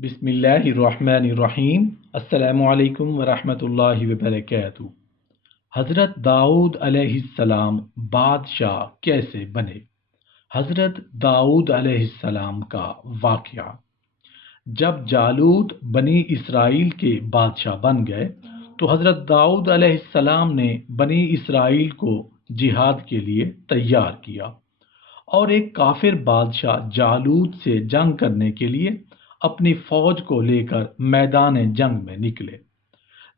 بسم اللہ الرحمن الرحیم۔ السلام علیکم ورحمۃ اللہ وبرکاتہ۔ حضرت داؤد علیہ السلام بادشاہ کیسے بنے؟ حضرت داؤد علیہ السلام کا واقعہ۔ جب جالوت بنی اسرائیل کے بادشاہ بن گئے تو حضرت داؤد علیہ السلام نے بنی اسرائیل کو جہاد کے لیے تیار کیا اور ایک کافر بادشاہ جالوت سے جنگ کرنے کے لیے اپنی فوج کو لے کر میدان جنگ میں نکلے۔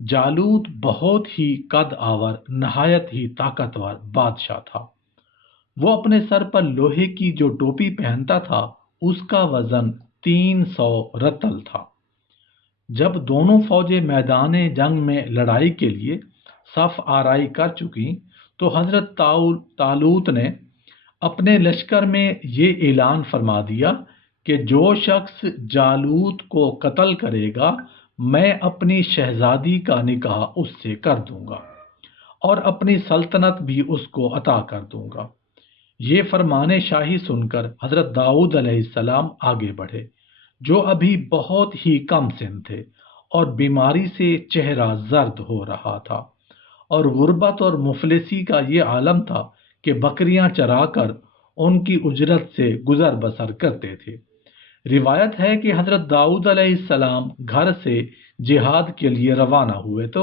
جالوت بہت ہی قد آور، نہایت ہی طاقتور بادشاہ تھا۔ وہ اپنے سر پر لوہے کی جو ٹوپی پہنتا تھا اس کا وزن 300 رتل تھا۔ جب دونوں فوجیں میدان جنگ میں لڑائی کے لیے صف آرائی کر چکی تو حضرت طالوت نے اپنے لشکر میں یہ اعلان فرما دیا کہ جو شخص جالوت کو قتل کرے گا میں اپنی شہزادی کا نکاح اس سے کر دوں گا اور اپنی سلطنت بھی اس کو عطا کر دوں گا۔ یہ فرمان شاہی سن کر حضرت داؤد علیہ السلام آگے بڑھے، جو ابھی بہت ہی کم سن تھے اور بیماری سے چہرہ زرد ہو رہا تھا، اور غربت اور مفلسی کا یہ عالم تھا کہ بکریاں چرا کر ان کی اجرت سے گزر بسر کرتے تھے۔ روایت ہے کہ حضرت داؤد علیہ السلام گھر سے جہاد کے لیے روانہ ہوئے تو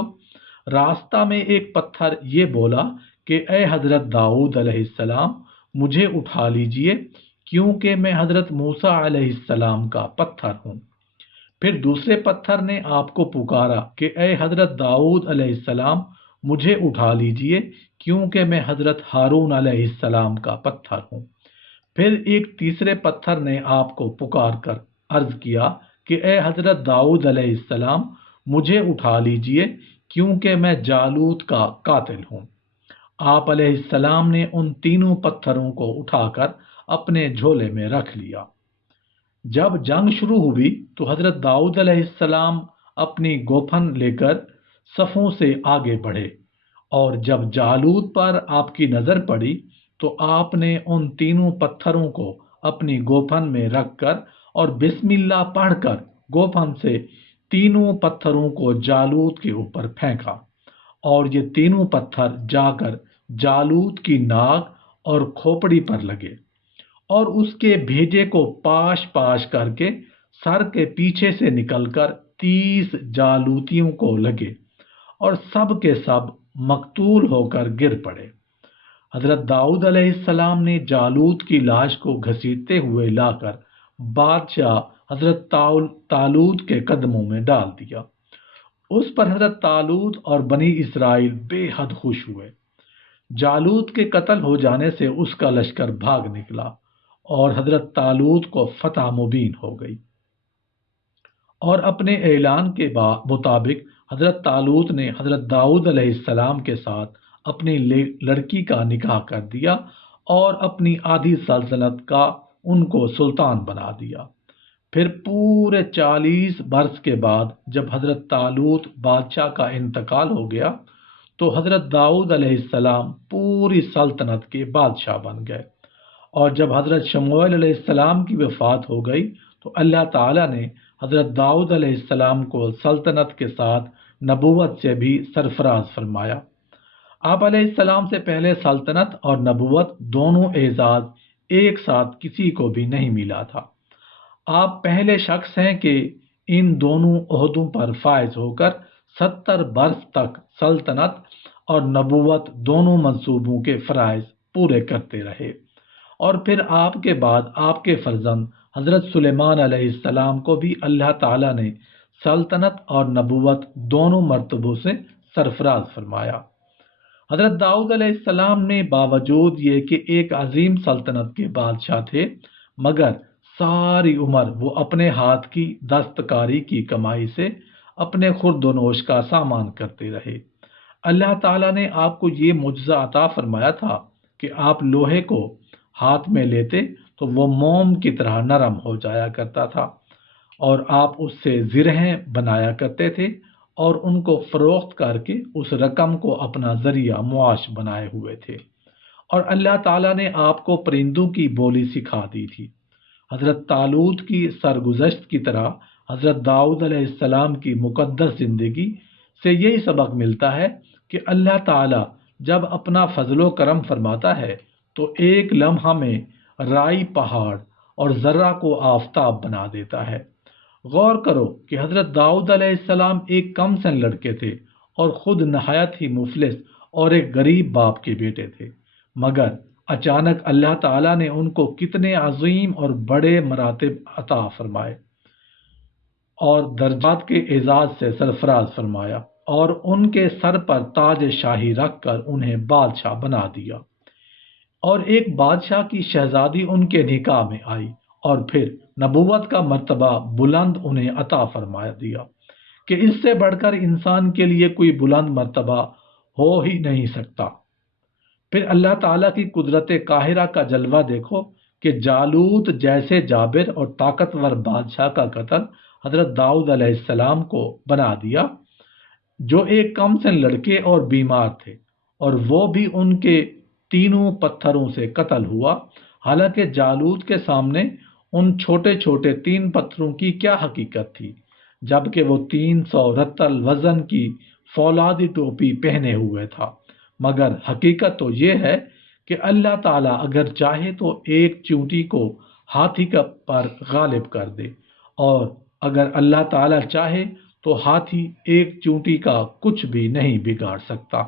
راستہ میں ایک پتھر یہ بولا کہ اے حضرت داؤد علیہ السلام مجھے اٹھا لیجئے، کیونکہ میں حضرت موسیٰ علیہ السلام کا پتھر ہوں۔ پھر دوسرے پتھر نے آپ کو پکارا کہ اے حضرت داؤد علیہ السلام مجھے اٹھا لیجئے، کیونکہ میں حضرت ہارون علیہ السلام کا پتھر ہوں۔ پھر ایک تیسرے پتھر نے آپ کو پکار کر عرض کیا کہ اے حضرت داؤد علیہ السلام مجھے اٹھا لیجئے، کیونکہ میں جالوت کا قاتل ہوں۔ آپ علیہ السلام نے ان تینوں پتھروں کو اٹھا کر اپنے جھولے میں رکھ لیا۔ جب جنگ شروع ہوئی تو حضرت داؤد علیہ السلام اپنی گوپھن لے کر صفوں سے آگے بڑھے، اور جب جالوت پر آپ کی نظر پڑی تو آپ نے ان تینوں پتھروں کو اپنی گوپھن میں رکھ کر اور بسم اللہ پڑھ کر گوپھن سے تینوں پتھروں کو جالوت کے اوپر پھینکا، اور یہ تینوں پتھر جا کر جالوت کی ناک اور کھوپڑی پر لگے اور اس کے بھیجے کو پاش پاش کر کے سر کے پیچھے سے نکل کر 30 جالوتیوں کو لگے اور سب کے سب مقتول ہو کر گر پڑے۔ حضرت داؤد علیہ السلام نے جالوت کی لاش کو گھسیٹتے ہوئے لا کر بادشاہ حضرت طالوت کے قدموں میں ڈال دیا۔ اس پر حضرت طالوت اور بنی اسرائیل بے حد خوش ہوئے۔ جالوت کے قتل ہو جانے سے اس کا لشکر بھاگ نکلا اور حضرت طالوت کو فتح مبین ہو گئی، اور اپنے اعلان کے مطابق حضرت طالوت نے حضرت داؤد علیہ السلام کے ساتھ اپنی لڑکی کا نکاح کر دیا اور اپنی آدھی سلطنت کا ان کو سلطان بنا دیا۔ پھر پورے 40 برس کے بعد جب حضرت طالوت بادشاہ کا انتقال ہو گیا تو حضرت داؤد علیہ السلام پوری سلطنت کے بادشاہ بن گئے، اور جب حضرت شموئیل علیہ السلام کی وفات ہو گئی تو اللہ تعالیٰ نے حضرت داؤد علیہ السلام کو سلطنت کے ساتھ نبوت سے بھی سرفراز فرمایا۔ آپ علیہ السلام سے پہلے سلطنت اور نبوت دونوں اعزاز ایک ساتھ کسی کو بھی نہیں ملا تھا۔ آپ پہلے شخص ہیں کہ ان دونوں عہدوں پر فائز ہو کر 70 برس تک سلطنت اور نبوت دونوں منصوبوں کے فرائض پورے کرتے رہے، اور پھر آپ کے بعد آپ کے فرزند حضرت سلیمان علیہ السلام کو بھی اللہ تعالیٰ نے سلطنت اور نبوت دونوں مرتبوں سے سرفراز فرمایا۔ حضرت داؤد علیہ السلام نے باوجود یہ کہ ایک عظیم سلطنت کے بادشاہ تھے، مگر ساری عمر وہ اپنے ہاتھ کی دستکاری کی کمائی سے اپنے خورد و نوش کا سامان کرتے رہے۔ اللہ تعالیٰ نے آپ کو یہ معجزہ عطا فرمایا تھا کہ آپ لوہے کو ہاتھ میں لیتے تو وہ موم کی طرح نرم ہو جایا کرتا تھا، اور آپ اس سے زرہیں بنایا کرتے تھے اور ان کو فروخت کر کے اس رقم کو اپنا ذریعہ معاش بنائے ہوئے تھے، اور اللہ تعالیٰ نے آپ کو پرندوں کی بولی سکھا دی تھی۔ حضرت طالوت کی سرگزشت کی طرح حضرت داؤد علیہ السلام کی مقدس زندگی سے یہی سبق ملتا ہے کہ اللہ تعالیٰ جب اپنا فضل و کرم فرماتا ہے تو ایک لمحہ میں رائی پہاڑ اور ذرہ کو آفتاب بنا دیتا ہے۔ غور کرو کہ حضرت داؤد علیہ السلام ایک کم سن لڑکے تھے اور خود نہایت ہی مفلس اور ایک غریب باپ کے بیٹے تھے، مگر اچانک اللہ تعالیٰ نے ان کو کتنے عظیم اور بڑے مراتب عطا فرمائے اور درجات کے اعزاز سے سرفراز فرمایا اور ان کے سر پر تاج شاہی رکھ کر انہیں بادشاہ بنا دیا، اور ایک بادشاہ کی شہزادی ان کے نکاح میں آئی اور پھر نبوت کا مرتبہ بلند انہیں عطا فرما دیا کہ اس سے بڑھ کر انسان کے لیے کوئی بلند مرتبہ ہو ہی نہیں سکتا۔ پھر اللہ تعالیٰ کی قدرت قاہرہ کا جلوہ دیکھو کہ جالوت جیسے جابر اور طاقتور بادشاہ کا قتل حضرت داؤد علیہ السلام کو بنا دیا، جو ایک کم سن لڑکے اور بیمار تھے، اور وہ بھی ان کے تینوں پتھروں سے قتل ہوا، حالانکہ جالوت کے سامنے ان چھوٹے چھوٹے 3 پتھروں کی کیا حقیقت تھی، جبکہ وہ 300 رتل وزن کی فولادی ٹوپی پہنے ہوئے تھا۔ مگر حقیقت تو یہ ہے کہ اللہ تعالیٰ اگر چاہے تو ایک چیونٹی کو ہاتھی پر غالب کر دے، اور اگر اللہ تعالیٰ چاہے تو ہاتھی ایک چیونٹی کا کچھ بھی نہیں بگاڑ سکتا۔